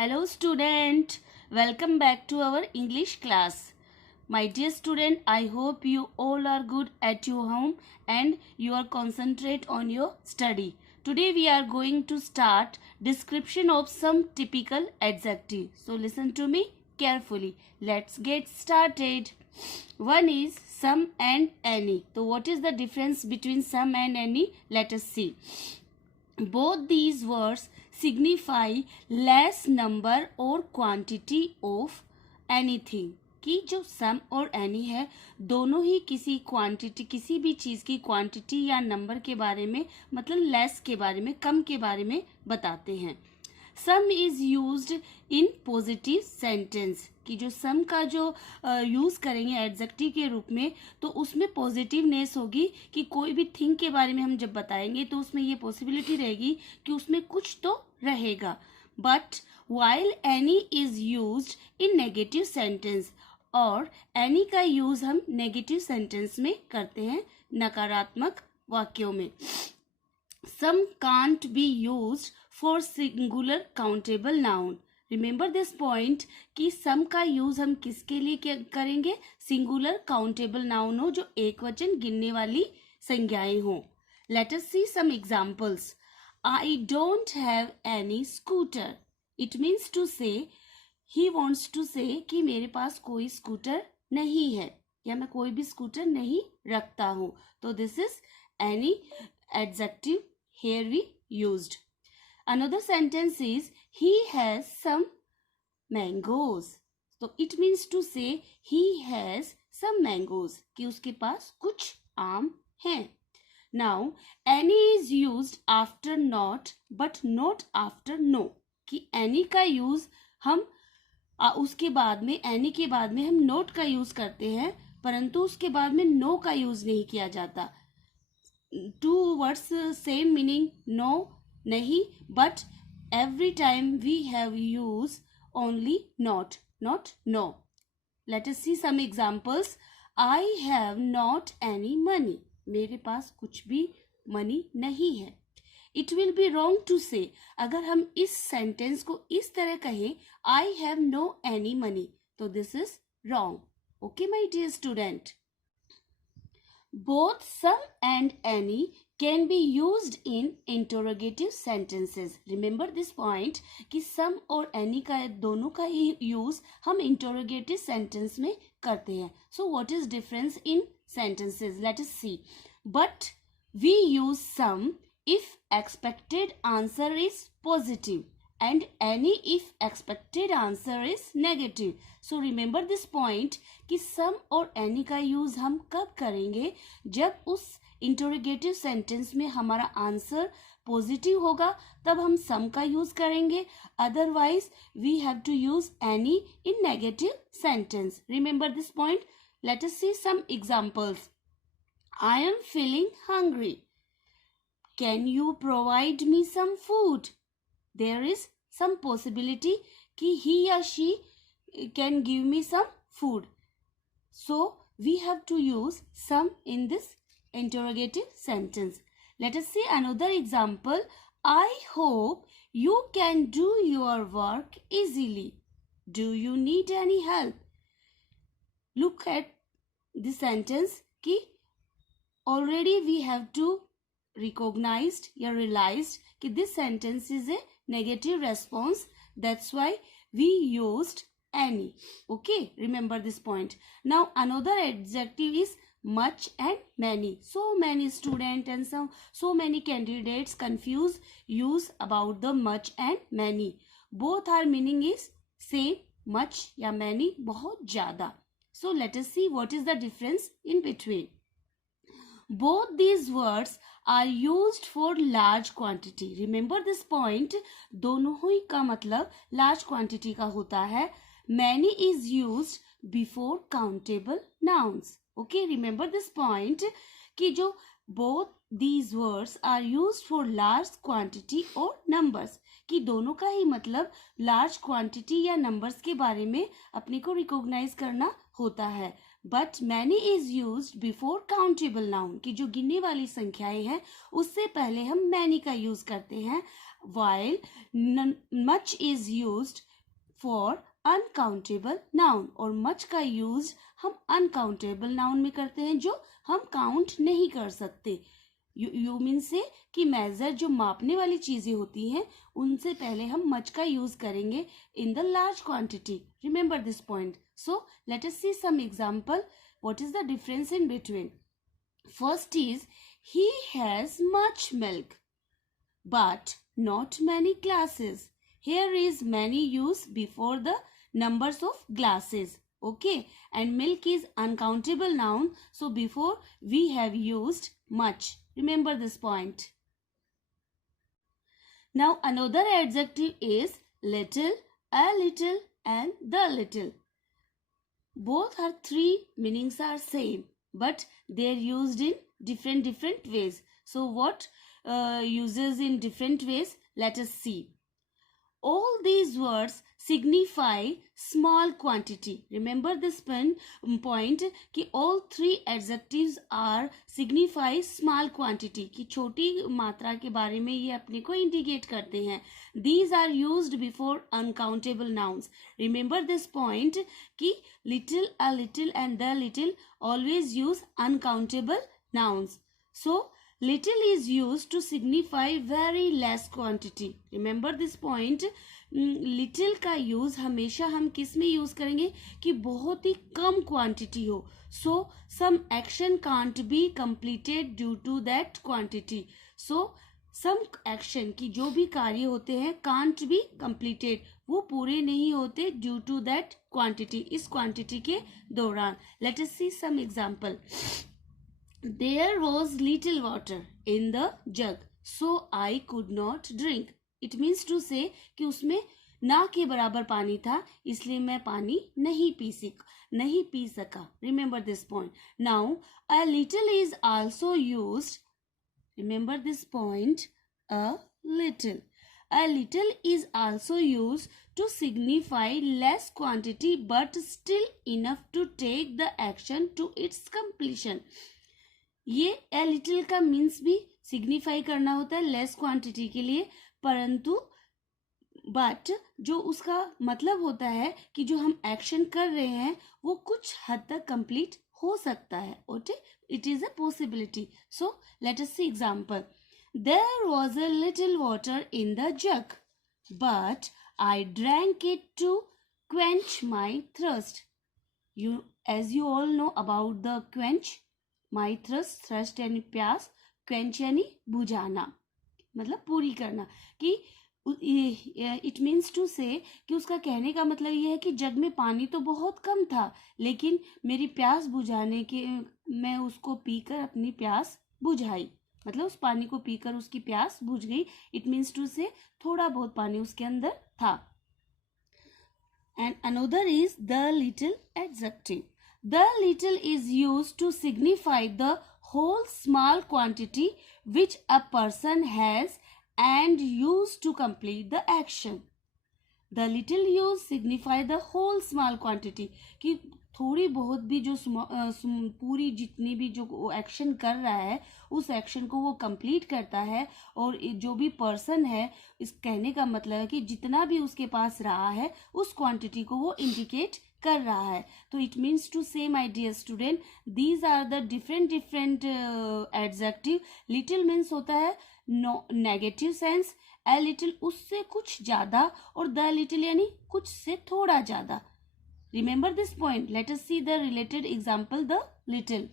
Hello student, welcome back to our English class. My dear student, I hope you all are good at your home and you are concentrate on your study. Today we are going to start description of some typical adjective. So listen to me carefully. Let's get started. One is some and any. So what is the difference between some and any? Let us see. Both these words signify less number or quantity of anything. कि जो सम और any है दोनों ही किसी quantity किसी भी चीज की क्वांटिटी या नंबर के बारे में मतलब लेस के बारे में कम के बारे में बताते हैं. सम is used in positive sentence कि जो सम का जो यूज करेंगे एडजेक्टिव के रूप में तो उसमें पॉजिटिवनेस होगी कि कोई भी थिंग के बारे में हम जब बताएंगे तो उसमें ये पॉसिबिलिटी रहेगी कि उसमें कुछ तो रहेगा. But while any is used in negative sentence और एनी का यूज हम नेगेटिव सेंटेंस में करते हैं नकारात्मक वाक्यों में. Some can't be used for singular countable noun. Remember this point कि सम का यूज हम किसके लिए करेंगे? सिंगुलर काउंटेबल नाउन हो जो एक वचन गिनने वाली संज्ञाएं हो. Let us see some examples. I don't have any scooter. It means to say he wants to से कि मेरे पास कोई स्कूटर नहीं है या मैं कोई भी स्कूटर नहीं रखता हूं. तो this is any adjective here we used. Another sentence is he has some mangoes. So it means to say he has some mangoes कि उसके पास कुछ आम हैं. Now any is used after not but not after no कि any का use हम उसके बाद में any के बाद में हम not का यूज करते हैं परंतु उसके बाद में no का यूज नहीं किया जाता. Two words same meaning no nahi but every time we have use only not no. Let us see some examples. I have not any money. मेरे पास कुछ भी मनी नहीं है. It will be wrong to say अगर हम इस sentence को इस तरह कहें I have no any money तो this is wrong. Okay my dear student. Both some and any can be used in interrogative sentences. Remember this point कि some और any का दोनों का ही यूज हम interrogative sentence में करते हैं. So what is difference in sentences? Let us see. But we use some if expected answer is positive and any if expected answer is negative. So remember this point कि some और any का use हम कब करेंगे? जब उस interrogative sentence में हमारा आंसर पॉजिटिव होगा तब हम some का यूज करेंगे. Otherwise we have to use any in negative sentence. Remember this point. Let us see some examples. I am feeling hungry. Can you provide me some food? There is some possibility कि he or she can give me some food. So we have to use some in this interrogative sentence. Let us see another example. I hope you can do your work easily. Do you need any help? Look at the sentence कि already we have to recognized या realized कि this sentence is a negative response. That's why we used any. Okay, remember this point. Now another adjective is much and many. So many students and so many candidates confuse use about the much and many. Both are meaning is same. Much या many बहुत ज़्यादा. So let us see what is the difference in between. Both these words are used for large quantity. Remember this point. दोनों ही का मतलब large quantity का होता है. Many is used before countable nouns. Okay, remember this point कि जो both these words are used for large quantity or numbers कि दोनों का ही मतलब large quantity या numbers के बारे में अपने को recognize करना होता है. But many is used before countable noun कि जो गिनने वाली संख्याएं हैं उससे पहले हम मैनी का यूज करते हैं. While much is used for uncountable noun, और मच का यूज हम अनकाउंटेबल नाउन में करते हैं जो हम काउंट नहीं कर सकते। यू मीन से कि मेजर जो मापने वाली चीजें होती हैं उनसे पहले हम मच का यूज करेंगे in the large quantity. Remember this point. So let us see some example what is the difference in between. First is he has much milk but not many glasses. Here is many used before the numbers of glasses. Okay, and milk is uncountable noun, so before we have used much. Remember this point. Now another adjective is little, a little and the little. Both are three meanings are same, but they are used in different ways. So what uses in different ways? Let us see. All these words signify small quantity. Remember this point कि all three adjectives are signify small quantity, कि छोटी मात्रा के बारे में ये अपने को indicate करते हैं. These are used before uncountable nouns. Remember this point कि little, a little and the little always use uncountable nouns. So little is used to signify very less quantity. Remember this point. little का use हमेशा हम किस में use करेंगे कि बहुत ही कम quantity हो. so some action can't be completed due to that quantity. so some action की जो भी कार्य होते हैं can't be completed, वो पूरे नहीं होते due to that quantity, इस quantity के दौरान. let us see some example. There was little water in the jug, so I could not drink. It means to say कि उसमें ना के बराबर पानी था, इसलिए मैं पानी नहीं पी सका. Remember this point. Now a little is also used. Remember this point. A little is also used to signify less quantity but still enough to take the action to its completion. ये a little का means भी signify करना होता है less quantity के लिए, परंतु but जो उसका मतलब होता है कि जो हम एक्शन कर रहे हैं वो कुछ हद तक कंप्लीट हो सकता है. Okay, it is a possibility. So let us see example. There was a little water in the jug but I drank it to quench my thrust. As you all know about the quench, my thrust यानी प्यास, quench यानी बुझाना, मतलब पूरी करना. कि it means to से कि उसका कहने का मतलब ये है कि जग में पानी तो बहुत कम था, लेकिन मेरी प्यास बुझाने के मैं उसको पीकर अपनी प्यास बुझाई, मतलब उस पानी को पीकर उसकी प्यास बुझ गई. इट मीन्स टू से थोड़ा बहुत पानी उसके अंदर था. And another is the little adjective. The little is used to signify the whole small quantity which a person has and used to complete the action. The little use signify the whole small quantity, कि थोड़ी बहुत भी जो पूरी जितनी भी जो action कर रहा है उस एक्शन को वो कंप्लीट करता है. और जो भी पर्सन है, इस कहने का मतलब है कि जितना भी उसके पास रहा है उस क्वांटिटी को वो इंडिकेट कर रहा है. तो it means to say my dear student, these are the different adjective. Little means होता है नेगेटिव सेंस, ए लिटिल उससे कुछ ज्यादा, और द लिटिल यानी कुछ से थोड़ा ज्यादा. Remember this point. Late us see the related example the little.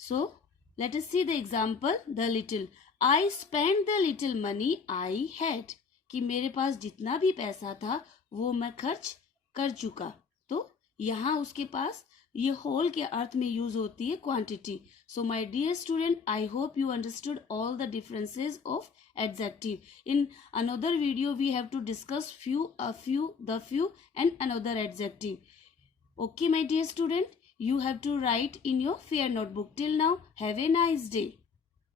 So let us see the example the little. I spend the little money I had, कि मेरे पास जितना भी पैसा था वो मैं खर्च कर चुका. तो यहाँ उसके पास ये होल के अर्थ में यूज होती है quantity. So my dear student, I hope you understood all the differences of adjective. In another video we have to discuss few, a few, the few and another adjective. Okay my dear student, you have to write in your fair notebook. Till now, have a nice day.